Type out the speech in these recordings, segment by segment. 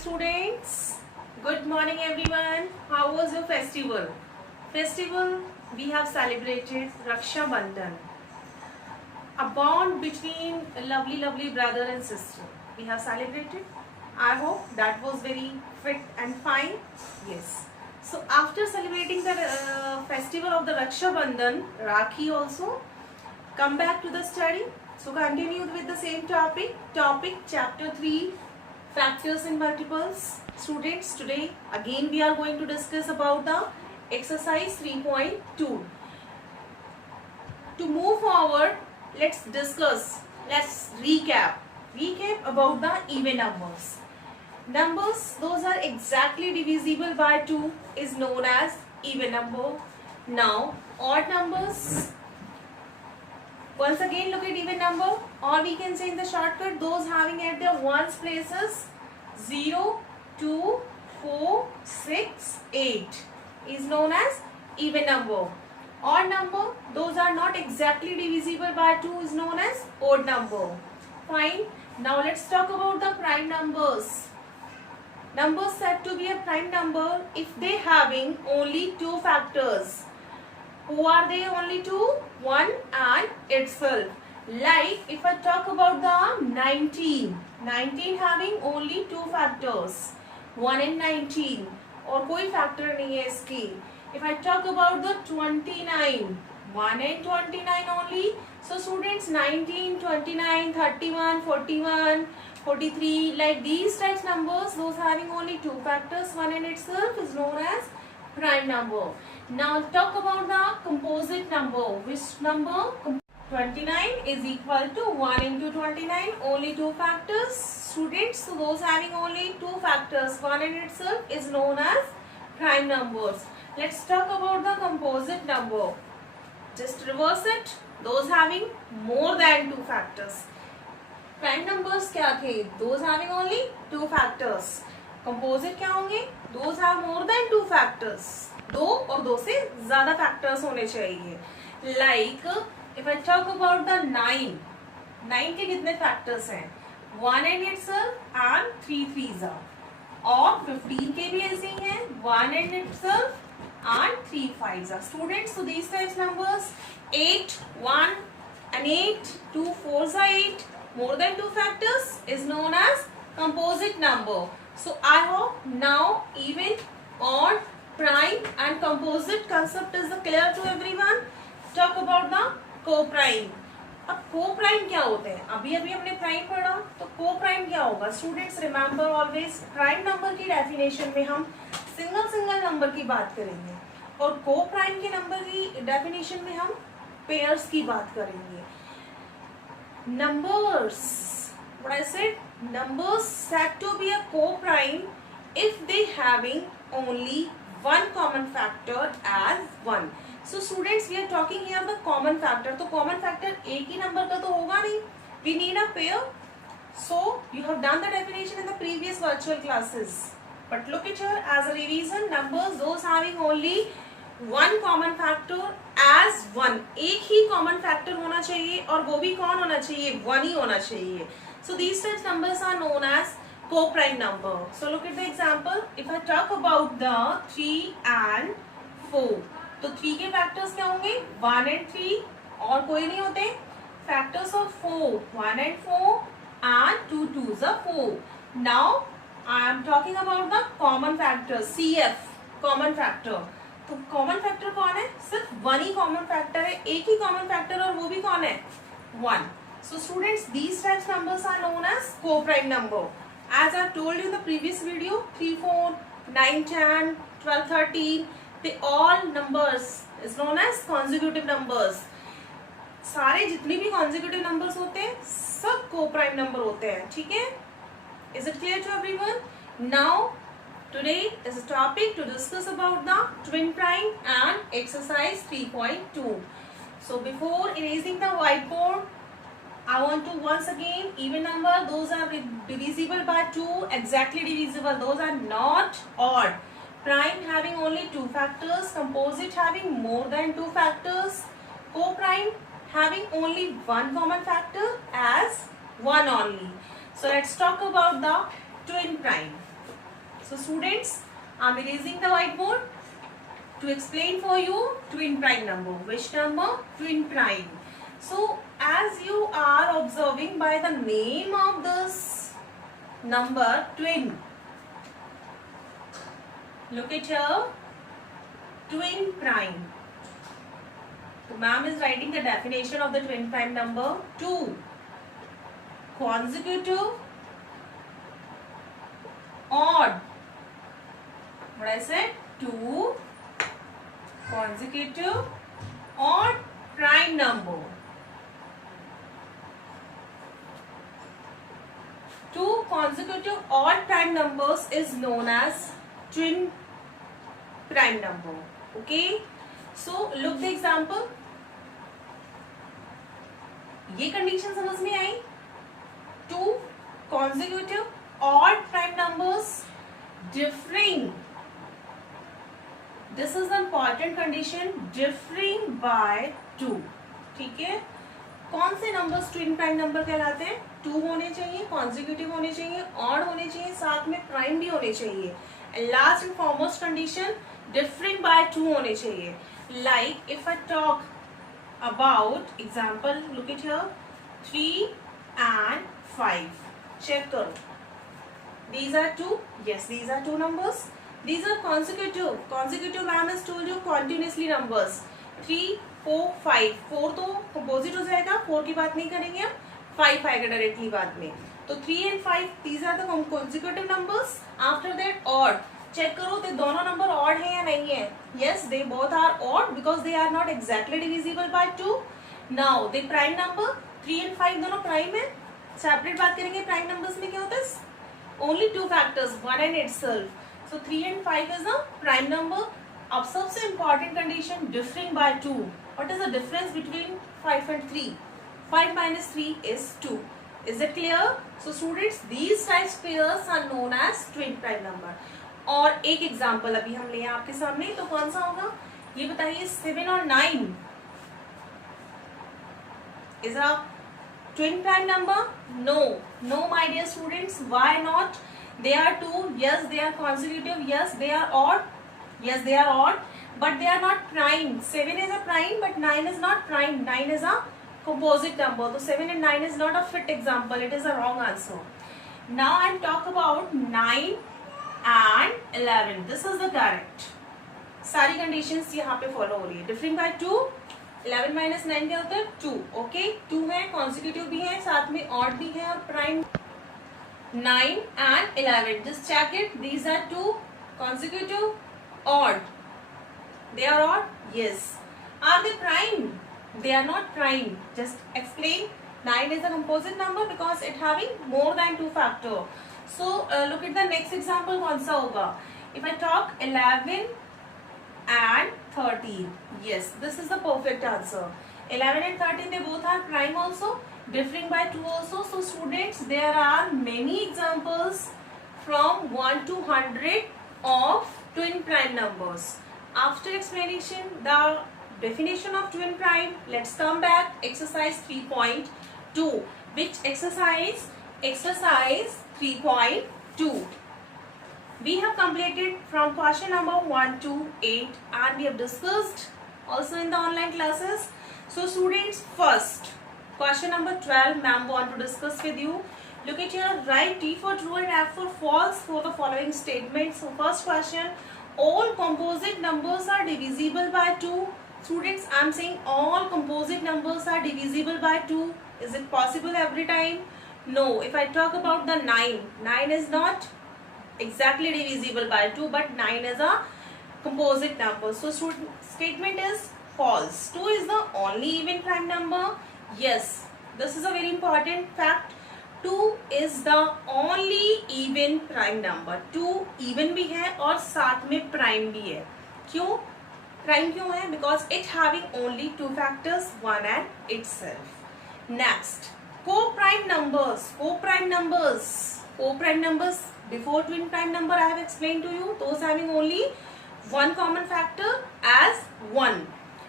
students. Good morning everyone. How was your festival? We have celebrated Raksha Bandhan, a bond between a lovely brother and sister. We have celebrated. I hope that was very fit and fine. Yes. So after celebrating the festival of the Raksha Bandhan, Rakhi also, come back to the study. So continue with the same topic chapter 3, factors and multiples. Students, today again we are going to discuss about the exercise 3.2. To move forward, let's recap about the even numbers. Numbers, those are exactly divisible by 2 is known as even number. Now, odd numbers, once again look at even number, or we can say in the shortcut, those having at their ones places 0, 2, 4, 6, 8 is known as even number. Odd number, those are not exactly divisible by 2 is known as odd number. Fine. Now let's talk about the prime numbers. Numbers said to be a prime number if they having only 2 factors. Who are they? Only 2? 1 and itself. Like if I talk about the 19 having only 2 factors, 1 and 19, और कोई factor नहीं है इसकी. If I talk about the 29, 1 and 29 only. So students, 19, 29, 31, 41, 43, like these types numbers, those having only 2 factors, 1 in itself, is known as prime number. Now talk about the composite number. Which number? 29 is equal to 1 into 29, only 2 factors. Students, so those having only 2 factors, 1 in itself, is known as prime numbers. Let's talk about the composite number. Just reverse it. Those having more than 2 factors. Prime numbers क्या थे? Those having only 2 factors. Composite क्या होंगे? Those have more than 2 factors. 2 और 2 से ज़्यादा factors होने चाहिए. Like if I talk about the 9 के कितने factors हैं? 1 in itself and 3 threes are. और 15 के भी ऐसे ही हैं, 1 in itself and 3 fives are. Students, so these types numbers 8, 1 and 8, 2 fours are 8, more than 2 factors is known as composite number. So I hope now even, odd, prime and composite concept is clear to everyone. Talk about the co-prime. अब co-prime क्या होते हैं? अभी हमने prime पढ़ा, तो co-prime क्या होगा? Students remember always, prime number की definition में हम single number की बात करेंगे और co-prime के number की definition में हम pairs की बात करेंगे. Numbers, what I said, numbers said to be a co-prime if they having only one common factor as 1. So students, we are talking here the common factor. तो common factor एक ही number का तो होगा नहीं. We need a pair. So you have done the definition in the previous virtual classes. But look at here as a revision. Numbers those having only one common factor as 1. एक ही common factor होना चाहिए और वो भी कौन होना चाहिए? 1 ही होना चाहिए. So these types numbers are known as co-prime number. So look at the example. If I talk about the 3 and 4, तो 3 के factors क्या होंगे? 1 and 3 और कोई नहीं होते. Factors of 4, 1 and 4 and 2 twos are 4. Now I am talking about the common factor, CF, common factor. तो common factor कौन है? सिर्फ 1 ही common factor है, एक ही common factor और वो भी कौन है? 1. So students, these types numbers are known as co-prime number. As I told you in the previous video, 3, 4, 9, 10, 12, 13, they all numbers is known as consecutive numbers. सारे जितने भी consecutive numbers होते हैं सब co-prime number होते हैं. ठीक है? Is it clear to everyone? Now today is a topic to discuss about the twin prime and exercise 3.2. So before erasing the whiteboard, I want to once again, even number, those are divisible by 2, exactly divisible, those are not odd. Prime having only 2 factors, composite having more than 2 factors, co-prime having only one common factor as 1 only. So let's talk about the twin prime. So students, I'm erasing the whiteboard to explain for you twin prime number. Which number? Twin prime. So as you are observing by the name of this number twin, look at here, twin prime. So ma'am is writing the definition of the twin prime number. 2 consecutive odd, what I said, 2 consecutive odd prime number. 2 consecutive odd prime numbers is known as twin prime number. Okay, so look the example. ये condition समझ में आई? 2 consecutive odd prime numbers differing. This is the important condition, differing by 2. ठीक है, कौन से numbers twin prime number कहलाते हैं? 2 होने चाहिए, कॉन्जिक्यूटिव होने चाहिए, ऑड होने चाहिए, साथ में प्राइम भी होने चाहिए. Last and foremost condition, differing by 2 होने चाहिए. Like if I talk about example, look it here, 3 and 5. Check करो. These are 2. Yes, these are 2 numbers. These are consecutive. Consecutive ma'am has told you continuously numbers. 3, 4, 5. 4 तो composite हो जाएगा. 4 की बात नहीं करेंगे हम. 5 आएगा डायरेक्टली बाद में. तो 3 and 5 these are the consecutive numbers. After that odd. Check करो तो दोनों नंबर odd है या नहीं है. Yes, they both are odd because they are not exactly divisible by 2. Now the prime number 3 and 5 दोनों प्राइम है. सेपरेट बात करेंगे प्राइम नंबर्स में क्या होता है? Only 2 factors, 1 and itself. So 3 and 5 is a prime number. अब सबसे important condition, differing by 2. What is the difference between 5 and 3? 5 minus 3 is 2. Is it clear? So students, these types pairs are known as twin prime number. और एक example अभी हम ले आपके सामने, तो कौन सा होगा ये बताइए? 7 और 9 is a twin prime number? No my dear students. Why not? They are 2. Yes, they are consecutive. Yes, they are odd. Yes, they are odd, but they are not prime. 7 is a prime, but 9 is not prime. 9 is a composite number. So 7 and 9 is not a fit example. It is a wrong answer. Now I talk about 9 and 11. This is the correct. सारी conditions यहाँ पे follow हो रही है. Differing by 2. 11 minus 9 क्या होता है? 2. Okay, 2 है, कॉन्जिक्यूटिव भी है, साथ में ऑड भी है और prime. 9 and 11, just check it. These are 2 consecutive odd. They are odd? Yes. Are they prime? They are not prime. Just explain. 9 is a composite number because it having more than 2 factor. So look at the next example. कौन सा होगा? If I talk 11 and 13. Yes, this is the perfect answer. 11 and 13, they both are prime also, differing by 2 also. So students, there are many examples from 1 to 100 of twin prime numbers. After explanation the definition of twin prime, let's come back exercise 3.2. Which exercise? Exercise 3.2. We have completed from question number 1 to 8 and we have discussed also in the online classes. So students, first question number 12 ma'am want to discuss with you. Look at here, write T for true and F for false for the following statements. So first question, all composite numbers are divisible by 2. Students, I am saying all composite numbers are divisible by 2. Is it possible every time? No. If I talk about the 9, 9 is not exactly divisible by 2, but 9 is a composite number. So statement is false. 2 is the only even prime number. Yes, this is a very important fact. 2 is the only even prime number. 2 even भी है और साथ में prime भी है. क्यों? Prime क्यों है? Because it having only 2 factors, 1 and itself. Next, co-prime numbers. Co-prime numbers. Co-prime numbers before twin prime number I have explained to you. Those having only one common factor as 1.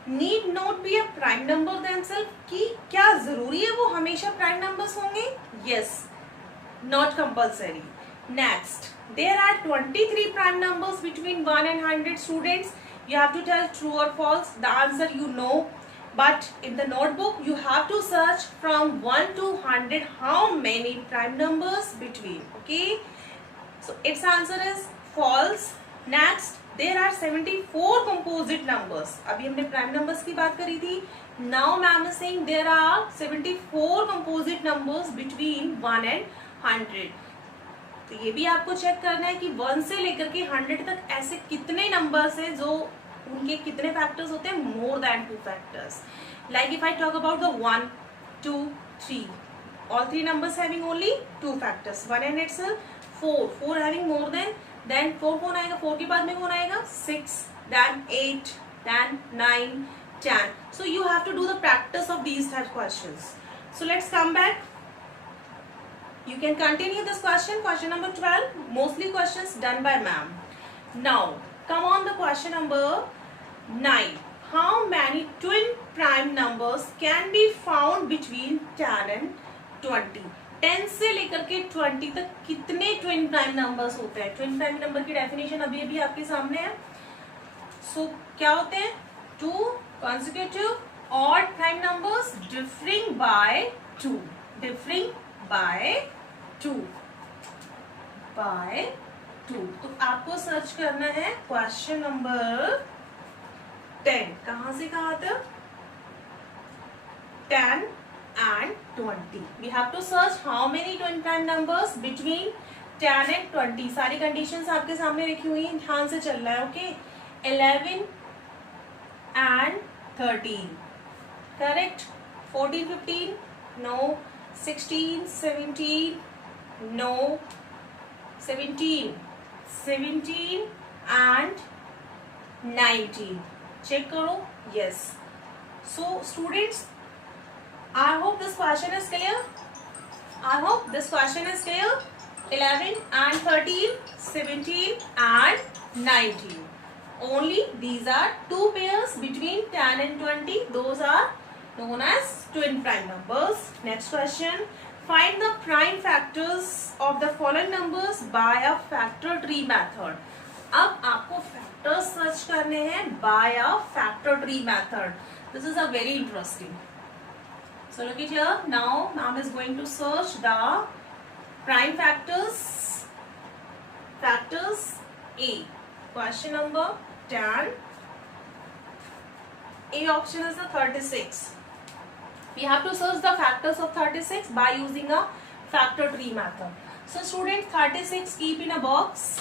Need not be a prime number themselves. कि क्या जरूरी है वो हमेशा prime numbers होंगे? Yes, not compulsory. Next, there are 23 prime numbers between 1 and 100. Students, you have to tell true or false. The answer you know, but in the notebook you have to search from 1 to 100 how many prime numbers between. Okay, so its answer is false. Next, there are 74 composite numbers. अभी हमने prime numbers की बात करी थी. Now ma'am is saying there are 74 composite numbers between 1 and 100. तो ये भी आपको चेक करना है कि 1 से लेकर के 100 तक ऐसे कितने नंबर्स हैं जो उनके कितने फैक्टर्स होते हैं, more than 2 factors. Like if I talk about the 1, 2, 3, all 3 numbers having only 2 factors. 1 and itself 4 having more then 4 कौन आएगा, 4 के बाद में कौन आएगा, 6, then 8, then 9, 10. So you have to do the practice of these type questions. So let's come back. You can continue this question number 12. Mostly questions done by ma'am. Now come on the question number 9. How many twin prime numbers can be found between 10 and 20? 10 से लेकर के 20 तक कितने twin prime numbers होते हैं? Twin prime number की definition अभी अभी आपके सामने है. सो क्या होते हैं? 2 consecutive odd prime numbers differing by 2. differing by 2. तो आपको सर्च करना है क्वेश्चन नंबर 10. कहां से कहां तक? 10 and 20. We have to search how many twin prime numbers between 10 and 20. सारी कंडीशंस आपके सामने लिखी हुई हैं, ध्यान से चलना है. Okay, 11 and 13 correct. 14, 15 no. 16, 17 no. 17 and 19 check करो. yes. so students, I hope this question is clear. 11 and 13, 17 and 19. Only these are 2 pairs between 10 and 20. Those are known as twin prime numbers. Next question. Find the prime factors of the following numbers by a factor tree method. अब आपको factors search करने हैं by a factor tree method. This is a very interesting. So look it here. Now ma'am is going to search the prime factors. Factors A. Question number 10. A option is the 36. We have to search the factors of 36 by using a factor tree method. So students, 36 keep in a box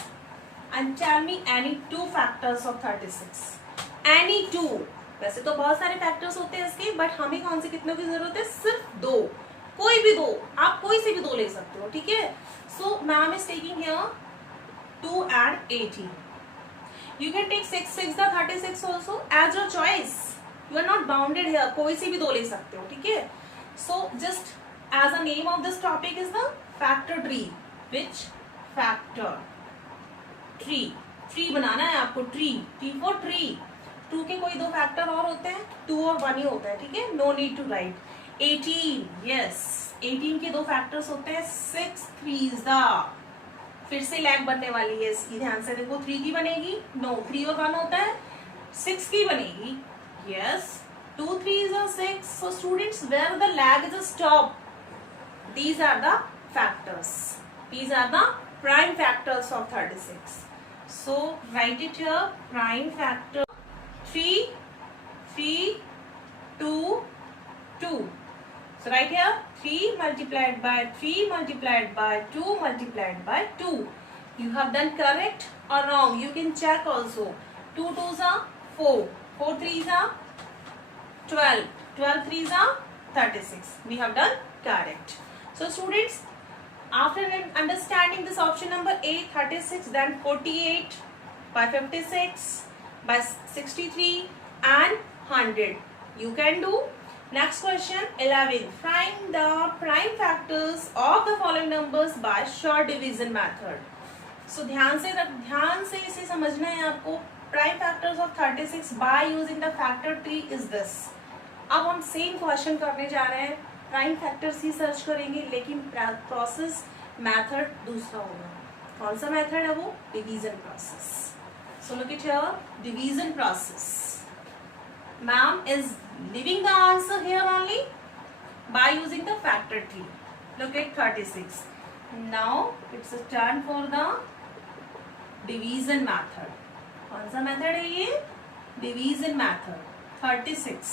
and tell me any 2 factors of 36. Any 2. वैसे तो बहुत सारे factors होते हैं इसके, but हमें कौन से कितनों की जरूरत है? सिर्फ 2. कोई भी 2, आप कोई से भी 2 ले सकते हो. ठीक है. So ma'am is taking here 2 and 18. You can take 6 the 36 also as your choice. You are not bounded here. कोई से भी 2 ले सकते हो. ठीक है. So just as a name of this topic is the factor tree. Which factor tree? Tree बनाना है आपको. T for tree. 2 के कोई 2 फैक्टर और होते हैं, 2 और 1 ही होता है. ठीक है. No need to write. 18. Yes. 18 के 2 फैक्टर्स होते हैं. 6 3s the. फिर से लैग बनने वाली है इसकी, ध्यान से देखो. 3 की बनेगी? नो. 3 और 1 होता है. 6 की बनेगी. Yes. 2 3s are 6. So students, where the lag is stop, these are the factors. These are the prime factors of 36. So write it here. Prime factor 3 3 2 2. So right here 3 multiplied by 3 multiplied by 2 multiplied by 2. You have done correct or wrong? You can check also. 2 2s are 4. 4 3s are 12. 12 3s are 36. We have done correct. So students, after understanding this option number A, 36, then 48 by 56 by 63 and 100. You can do. Next question 11. Find the prime factors of the following numbers by short division method. So ध्यान से इसे समझना है आपको. Prime factors of 36 by using the factor tree is this. अब हम same question करने जा रहे हैं. प्राइम फैक्टर्स ही सर्च करेंगे, लेकिन प्रोसेस मेथड दूसरा होगा. कौन सा मेथड है वो? Division process. So look it here, division process. Ma'am is living the answer here only by using the factor tree. Look at 36. Now it's a turn for the division method. कौन सा method है ये? Division method. 36.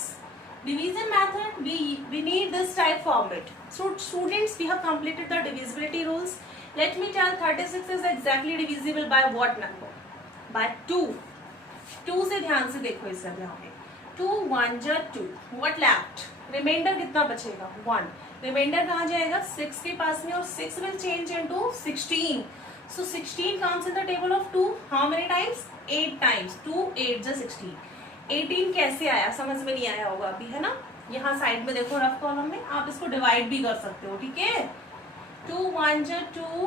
Division method, we need this type format. So students, we have completed the divisibility rules. Let me tell, 36 is exactly divisible by what number? By 2. 2 से ध्यान से देखो इस सब यहाँ पे. 2 1 जा 2. What left? रिमाइंडर कितना बचेगा? 1. रिमाइंडर कहाँ जाएगा? 6 के पास में, और 6 will change into 16. So 16 comes in the table of 2. How many times? 8 times. 2 8 जा 16. 18 कैसे आया? समझ में नहीं आया होगा अभी, है ना? यहाँ साइड में देखो रफ कॉलम में, आप इसको डिवाइड भी कर सकते हो, ठीक है? 2 1 जा 2,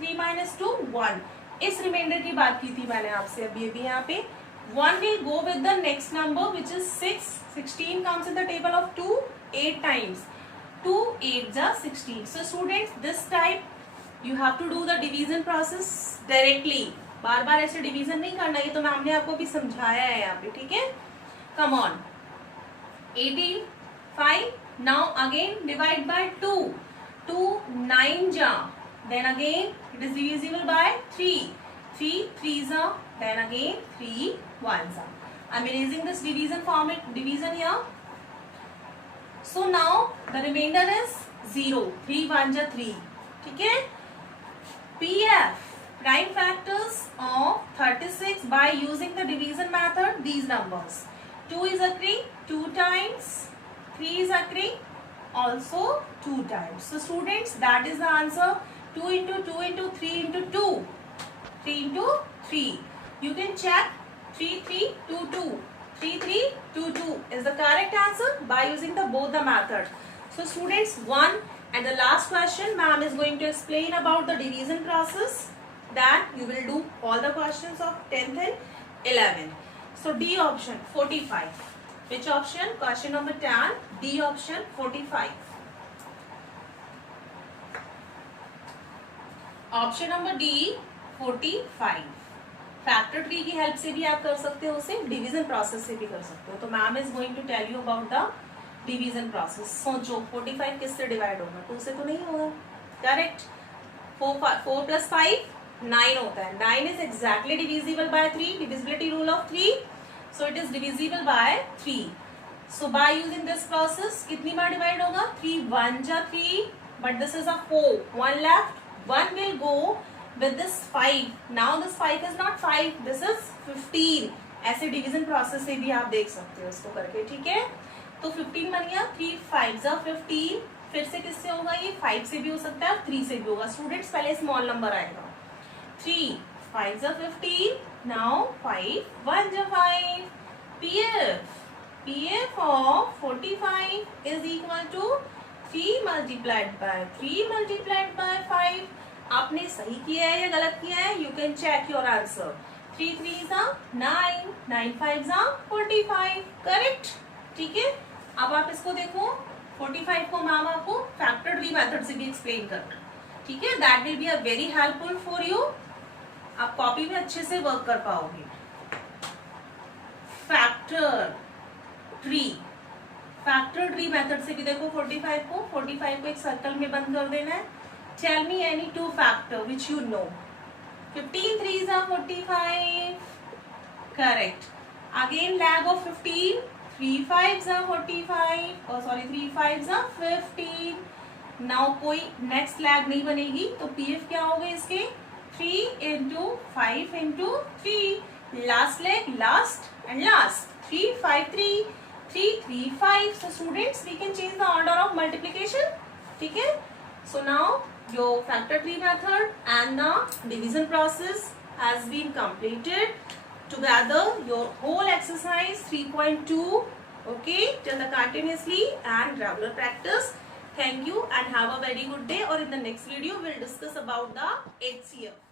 3 minus 2 1. इस रिमाइंडर की बात की थी मैंने आपसे अभी यहाँ पे. 1 will go with the next number which is 6. 16 comes in the table of 2 8 times. 2 8 जा 16. So students, this type you have to do the division process directly. बार बार ऐसे डिवीजन नहीं करना, ये तो मैम ने आपको भी समझाया है यहाँ पे, ठीक है? Come on. 18 5. Now again divide by 2. 2 9 जा. Then again it is divisible by 3. 3 3 जा. Then again 3 1 जा. I'm erasing this division here. So now the remainder is 0. 3 1 जा 3. ठीक है? PF, prime factors of 36 by using the division method, these numbers. 2 is occurring 2 times. 3 is occurring also 2 times. So students, that is the answer. 2 into 2 into 3 into 2. 3 into 3. You can check. 3 3 2 2. 3 3 2 2 is the correct answer by using both the methods. So students, 1 and the last question, ma'am is going to explain about the division process. Then you will do all the questions of 10th and 11th. So D option 45. Which option? Question number 10. D option 45. Option number D 45. Factor tree की help से भी आप कर सकते हो, उसे division process से भी कर सकते हो. तो ma'am is going to tell you about the division process. सोचो 45 किससे डिवाइड होगा? 2 से तो नहीं होगा, करेक्ट? 4 plus 5 9 होता है. 9 is exactly divisible by 3. Divisibility rule of 3. So it is divisible by 3. So by using this process कितनी बार डिवाइड होगा? 3 1 जा 3. But this is a 4. 1 left. 1 will go with this 5. Now this 5 is not 5, this is 15. ऐसे division process से भी आप देख सकते हो इसको करके, ठीक है? तो 15 बन गया. 3 5 जा 15. फिर से किससे होगा ये? 5 से भी हो सकता है और 3 से भी होगा. स्टूडेंट्स, पहले स्मॉल नंबर आएगा. 3 5 जा 15. नाउ 5 1 जा 5. PF of 45 is equal to 3 multiplied by 3 multiplied by 5. आपने सही किया है या गलत किया है? You can check your answer. 3 3 जा 9. 9 5 जा 45. करेक्ट, ठीक है? अब आप इसको देखो. 45 को मैम आपको फैक्टर ट्री मेथड से भी एक्सप्लेन करना, ठीक है? That will be a very helpful for you. आप कॉपी में अच्छे से वर्क कर पाओगे. फैक्टर ट्री मेथड से भी देखो 45 को एक सर्कल में बंद कर देना है. Tell me any two factor which you know. 15 3s are 45. Correct. Again lag of 15. 3 5s are 45. Oh sorry, 3 5s are 15. Now कोई next lag नहीं बनेगी, तो PF क्या होगा इसके? 3 into 5 into 3. Last leg, last and last. 3 5 3. 3 3 5. So students, we can change the order of multiplication. ठीक है? So now your factor tree method and the division process has been completed. Together your whole exercise 3.2, okay, till the continuously and regular practice. Thank you and have a very good day. Or in the next video we'll discuss about the HCF.